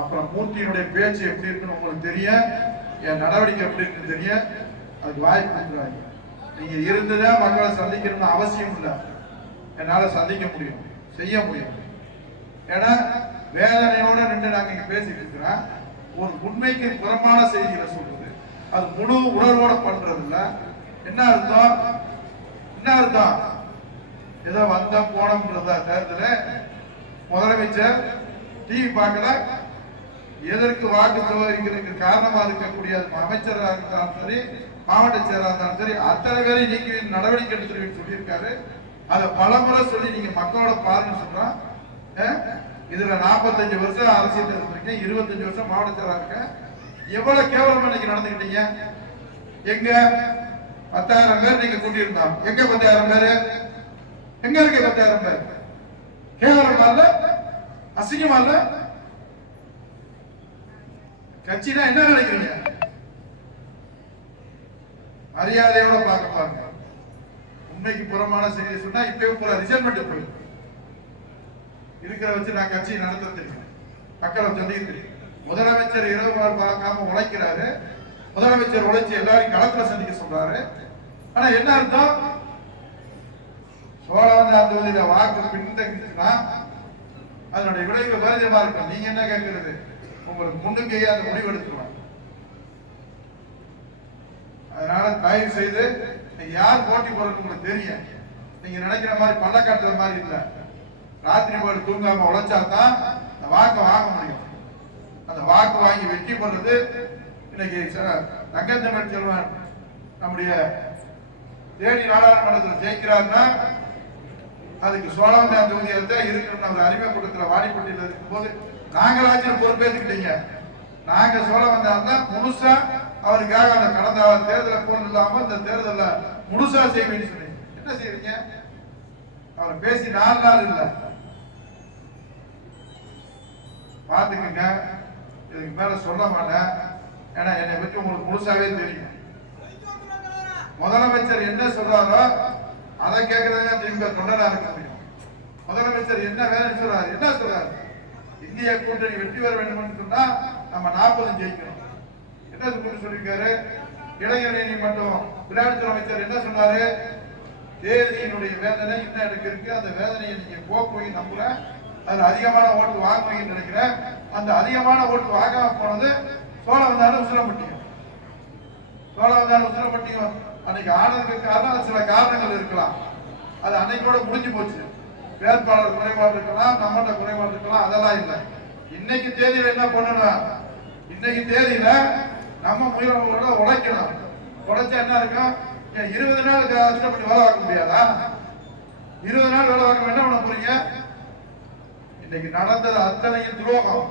அப்புறம் மூர்த்தியினுடைய பேச்சு எப்படி இருக்குன்னு உங்களுக்கு தெரியும், என் நடவடிக்கை எப்படி இருக்குன்னு தெரியும். அதுக்கு வாய்ப்பு கொடுக்குறாங்க. நீங்க இருந்துதான் மக்களை சந்திக்கணும்னு அவசியம் இல்லை. என்னால சந்திக்க முடியும், செய்ய முடியும். ஏன்னா வேதனையோட நின்று நாங்க இங்க பேசிட்டு இருக்கிறோம். ஒரு உண்மைக்கு புறமான செய்திகளை சொல்றது, அது முழு உணர்வோட பண்றது இல்ல. என்ன அர்த்தம்? என்ன அர்த்தம்? ஏதோ வந்த போனோம்ன்றதா? தேர்தல முதலமைச்சர் டிவி பார்க்கல, எதற்கு வாக்கு சேகரிக்கிறதுக்கு காரணமா இருக்கக்கூடிய அமைச்சராக இருந்தாலும் சரி, மாவட்ட செயலாளராக இருந்தாலும் சரி, அத்தனை பேரை நீக்கி நடவடிக்கை எடுத்துருவீங்கன்னு சொல்லியிருக்காரு. அதை பலமுறை சொல்லி நீங்க மக்களோட பாருன்னு சொல்றோம். இதுல 45 வருஷம் அரசியல் இருந்திருக்கேன், 25 வருஷம் மாவட்ட செயலாளர் இருக்கேன். எவ்வளவு கேவலமா இன்னைக்கு நடந்துக்கிட்டீங்க. எங்க 10,000 பேர் நீங்க கூட்டியிருந்தோம். எங்க 10,000 பேரு? எங்க இருக்கு 10,000 பேர்? கேவலமா இல்ல? அசிங்கமா இல்ல? கட்சினா என்ன நினைக்கிறீங்க? மரியாதையோட பார்க்க பாருங்க. உண்மைக்கு புறமான செய்தி சொன்னா இப்பவே போற ரிசல்ட் போய் இருக்கிற வச்சு நான் கட்சி நடத்த தெரியும், மக்களை சந்திக்க தெரியும். முதலமைச்சர் இரவு பார்க்காம உழைக்கிறாரு. முதலமைச்சர் உழைச்சி எல்லாரும் களத்துல சந்திக்க சொல்றாரு. ஆனா என்ன அர்த்தம்? சோழவந்தான் தொகுதியில வாக்கு பின்தங்கிச்சுன்னா அதனுடைய விளைவு விபரீதமா இருக்கும். நீங்க என்ன கேட்கிறது? உங்களுக்கு முன்னுக்கையே அந்த முடிவு எடுத்துருவாங்க. அதனால தயவு செய்து யார் போட்டி போறது உங்களுக்கு தெரியும். நீங்க நினைக்கிற மாதிரி பல்ல காட்டுற மாதிரி இல்ல. ராத்திரி போய் தூங்காம உழைச்சாதான் அந்த வாக்கு வாங்க முடியும். அந்த வாக்கு வாங்கி வெற்றி பண்றது இன்னைக்கு தங்கத்தமிழ் செல்வன் நம்முடைய தேனி நாடாளுமன்றத்தில் ஜெயிக்கிறாருன்னா அதுக்கு சோழவந்தான் தொகுதியில இருக்கணும். அந்த அறிமுகக்கூட்டத்தில் வாடிப்பட்டியில் இருக்கும்போது நாங்களாச்சும் பொறுப்பேற்றுக்கிட்டீங்க. நாங்க சோழவந்தான் தான் முழுசா அவருக்காக அந்த கடந்த தேர்தலை போல் இல்லாம இந்த தேர்தல முழுசா செய்வேன்னு சொன்னீங்க. என்ன செய்வீங்க? அவர் பேசி 4 நாள் இல்ல. பாத்துக்கங்க, இதுக்கு மேல சொல்ல மாட்டேன். ஏன்னா என்னை பற்றி உங்களுக்கு முழுசாவே தெரியும். முதலமைச்சர் என்ன சொல்றாரோ அதை கேட்கறதுதான் திமுக தொண்டரா இருக்க முடியும். முதலமைச்சர் என்ன வேலை சொல்றாரு, என்ன சொல்றாரு? இந்திய கூட்டணி வெற்றி பெற வேண்டும் சொன்னா நம்ம 40 ஜெயிக்கணும். என்ன சொல்லியிருக்காரு? இளைஞரணி மட்டும் விளையாட்டுத்துறை அமைச்சர் என்ன சொன்னாரு? தேதியினுடைய வேதனை என்ன எனக்கு இருக்கு, அந்த வேதனையை நீங்க போக்குவீங்க நம்புறேன். அதுல அதிகமான ஓட்டு வாங்குவீங்கன்னு நினைக்கிறேன். அந்த அதிகமான ஓட்டு வாங்காம போனது சோழவந்தான் உசிலம்பட்டியும். சோழவந்தான் உசிலம்பட்டியும் அன்னைக்கு ஆனதுக்கு காரணம் சில காரணங்கள் இருக்கலாம். அது அன்னைக்கோட முடிஞ்சு போச்சு. வேட்பாளர் குறைபாடு இருக்கலாம், நம்மகிட்ட குறைபாடு இருக்கலாம், அதெல்லாம் இல்லை. இன்னைக்கு தேதியில என்ன பண்ணணும்? இன்னைக்கு தேதியில நம்ம முயற்சியோட உழைக்கணும். உழைச்சா என்ன இருக்கும்? 20 நாள் கஷ்டப்பட்டு வேலை பார்க்க முடியாதா? 20 நாள் வேலை பார்க்க என்ன பண்ண போறீங்க? இன்னைக்கு நடந்தது அத்தனையும் துரோகம்.